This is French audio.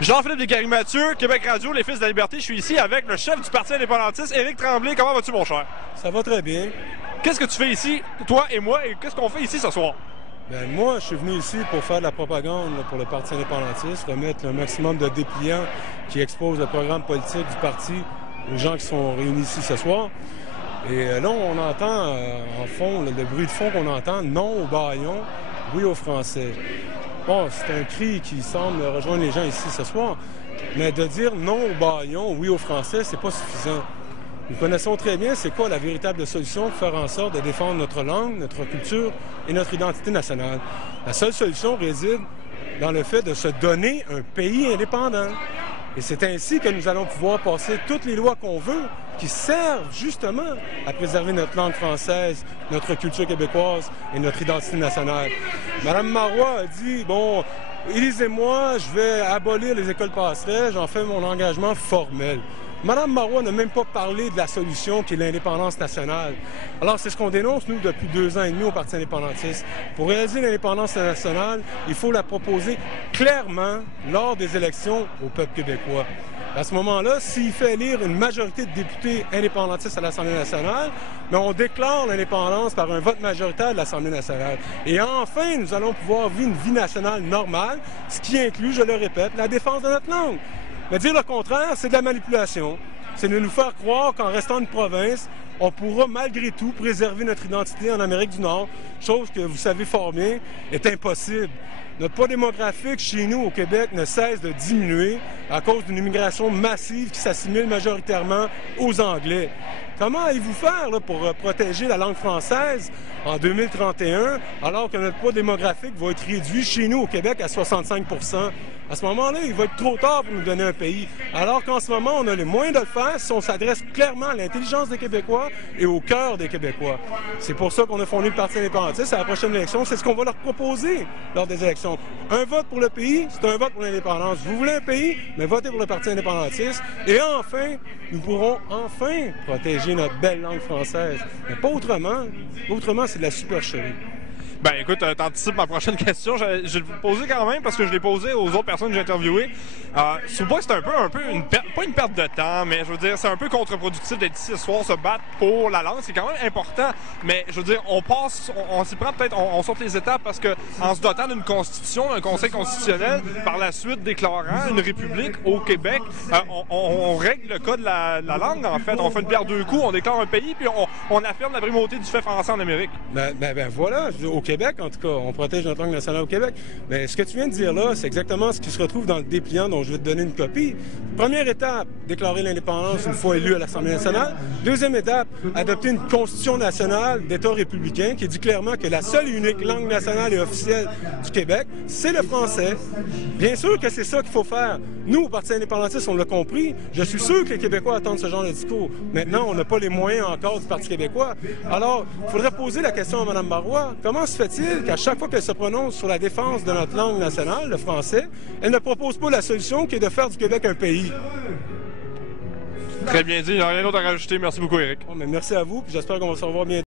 Jean-Philippe Descaries-Mathieu, Québec Radio, les Fils de la Liberté. Je suis ici avec le chef du Parti indépendantiste, Éric Tremblay. Comment vas-tu, mon cher? Ça va très bien. Qu'est-ce que tu fais ici, toi et moi, et qu'est-ce qu'on fait ici ce soir? Ben, moi, je suis venu ici pour faire de la propagande pour le Parti indépendantiste, remettre un maximum de dépliants qui exposent le programme politique du parti aux gens qui sont réunis ici ce soir. Et là, on entend, en fond, le bruit de fond qu'on entend, non au bâillon, oui aux Français. Bon, c'est un cri qui semble rejoindre les gens ici ce soir, mais de dire non au bâillon, oui aux Français, c'est pas suffisant. Nous connaissons très bien c'est quoi la véritable solution pour faire en sorte de défendre notre langue, notre culture et notre identité nationale. La seule solution réside dans le fait de se donner un pays indépendant. Et c'est ainsi que nous allons pouvoir passer toutes les lois qu'on veut qui servent justement à préserver notre langue française, notre culture québécoise et notre identité nationale. Mme Marois a dit, bon, élisez-moi, je vais abolir les écoles passerelles, j'en fais mon engagement formel. Mme Marois n'a même pas parlé de la solution qui est l'indépendance nationale. Alors, c'est ce qu'on dénonce, nous, depuis 2 ans et demi au Parti indépendantiste. Pour réaliser l'indépendance nationale, il faut la proposer clairement lors des élections au peuple québécois. À ce moment-là, s'il fait élire une majorité de députés indépendantistes à l'Assemblée nationale, mais on déclare l'indépendance par un vote majoritaire de l'Assemblée nationale. Et enfin, nous allons pouvoir vivre une vie nationale normale, ce qui inclut, je le répète, la défense de notre langue. Mais dire le contraire, c'est de la manipulation. C'est de nous faire croire qu'en restant une province, on pourra malgré tout préserver notre identité en Amérique du Nord, chose que vous savez fort bien est impossible. Notre poids démographique chez nous au Québec ne cesse de diminuer à cause d'une immigration massive qui s'assimile majoritairement aux Anglais. Comment allez-vous faire là, pour protéger la langue française en 2031 alors que notre poids démographique va être réduit chez nous au Québec à 65 %? À ce moment-là, il va être trop tard pour nous donner un pays. Alors qu'en ce moment, on a les moyens de le faire si on s'adresse clairement à l'intelligence des Québécois et au cœur des Québécois. C'est pour ça qu'on a fondé le Parti indépendantiste. À la prochaine élection, c'est ce qu'on va leur proposer lors des élections. Un vote pour le pays, c'est un vote pour l'indépendance. Vous voulez un pays, mais votez pour le Parti indépendantiste. Et enfin, nous pourrons enfin protéger notre belle langue française. Mais pas autrement. Autrement, c'est de la supercherie. Ben écoute, t'anticipes ma prochaine question. Je vais te poser quand même parce que je l'ai posée aux autres personnes que j'ai interviewées. Sous moi, c'est un peu pas une perte de temps, mais je veux dire, c'est un peu contre-productif d'être ici ce soir, se battre pour la langue. C'est quand même important, mais je veux dire, on s'y prend peut-être, on saute les étapes parce que en se dotant d'une constitution, d'un conseil constitutionnel, par la suite déclarant une république au Québec, on règle le cas de la langue en fait. On fait une pierre deux coups, on déclare un pays, puis on affirme la primauté du fait français en Amérique. Ben voilà, au Québec, en tout cas, on protège notre langue nationale au Québec. Mais ce que tu viens de dire là, c'est exactement ce qui se retrouve dans le dépliant dont je vais te donner une copie. Première étape, déclarer l'indépendance une fois élu à l'Assemblée nationale. Deuxième étape, adopter une constitution nationale d'État républicain qui dit clairement que la seule et unique langue nationale et officielle du Québec, c'est le français. Bien sûr que c'est ça qu'il faut faire. Nous, au Parti indépendantiste, on l'a compris. Je suis sûr que les Québécois attendent ce genre de discours. Maintenant, on n'a pas les moyens encore du Parti québécois. Alors, il faudrait poser la question à Mme Marois. Comment se fait-il qu'à chaque fois qu'elle se prononce sur la défense de notre langue nationale, le français, elle ne propose pas la solution qui est de faire du Québec un pays? Très bien dit, il n'y a rien d'autre à rajouter. Merci beaucoup, Éric. Bon, mais merci à vous, puis j'espère qu'on va se revoir bientôt.